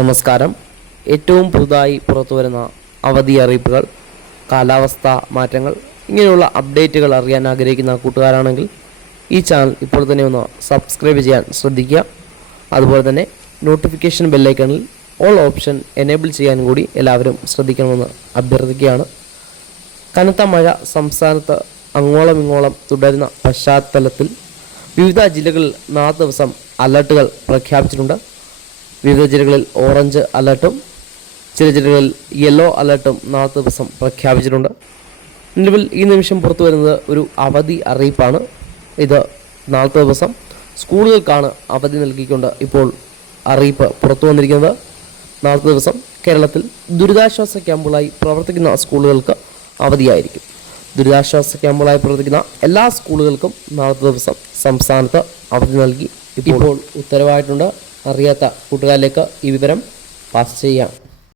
നമസ്കാരം. ഏറ്റവും പുതുതായി പുറത്തുവരുന്ന അവധി അറിയിപ്പുകൾ, കാലാവസ്ഥ മാറ്റങ്ങൾ, ഇങ്ങനെയുള്ള അപ്ഡേറ്റുകൾ അറിയാൻ ആഗ്രഹിക്കുന്ന കൂട്ടുകാരാണെങ്കിൽ ഈ ചാനൽ ഇപ്പോൾ തന്നെ ഒന്ന് സബ്സ്ക്രൈബ് ചെയ്യാൻ ശ്രദ്ധിക്കുക. അതുപോലെ തന്നെ നോട്ടിഫിക്കേഷൻ ബെല്ലൈക്കണിൽ ഓൾ ഓപ്ഷൻ എനേബിൾ ചെയ്യാൻ കൂടി എല്ലാവരും ശ്രദ്ധിക്കണമെന്ന് അഭ്യർത്ഥിക്കുകയാണ്. കനത്ത മഴ സംസ്ഥാനത്ത് അങ്ങോളം ഇങ്ങോളം തുടരുന്ന പശ്ചാത്തലത്തിൽ വിവിധ ജില്ലകളിൽ 4 ദിവസം അലർട്ടുകൾ പ്രഖ്യാപിച്ചിട്ടുണ്ട്. വിവിധ ജില്ലകളിൽ ഓറഞ്ച് അലർട്ടും ചില ജില്ലകളിൽ യെല്ലോ അലർട്ടും 4 ദിവസം പ്രഖ്യാപിച്ചിട്ടുണ്ട്. നിലവിൽ ഈ നിമിഷം പുറത്തു വരുന്നത് ഒരു അവധി അറിയിപ്പാണ്. ഇത് 4 ദിവസം സ്കൂളുകൾക്കാണ് അവധി നൽകിക്കൊണ്ട് ഇപ്പോൾ അറിയിപ്പ് പുറത്തു വന്നിരിക്കുന്നത്. 4 ദിവസം കേരളത്തിൽ ദുരിതാശ്വാസ ക്യാമ്പുകളായി പ്രവർത്തിക്കുന്ന സ്കൂളുകൾക്ക് അവധിയായിരിക്കും. ദുരിതാശ്വാസ ക്യാമ്പുകളായി പ്രവർത്തിക്കുന്ന എല്ലാ സ്കൂളുകൾക്കും 4 ദിവസം സംസ്ഥാനത്ത് അവധി നൽകി ഇപ്പോൾ ഉത്തരവായിട്ടുണ്ട്. അറിയാത്ത കൂട്ടുകാരിലേക്ക് ഈ വിവരം പാസ് ചെയ്യാം.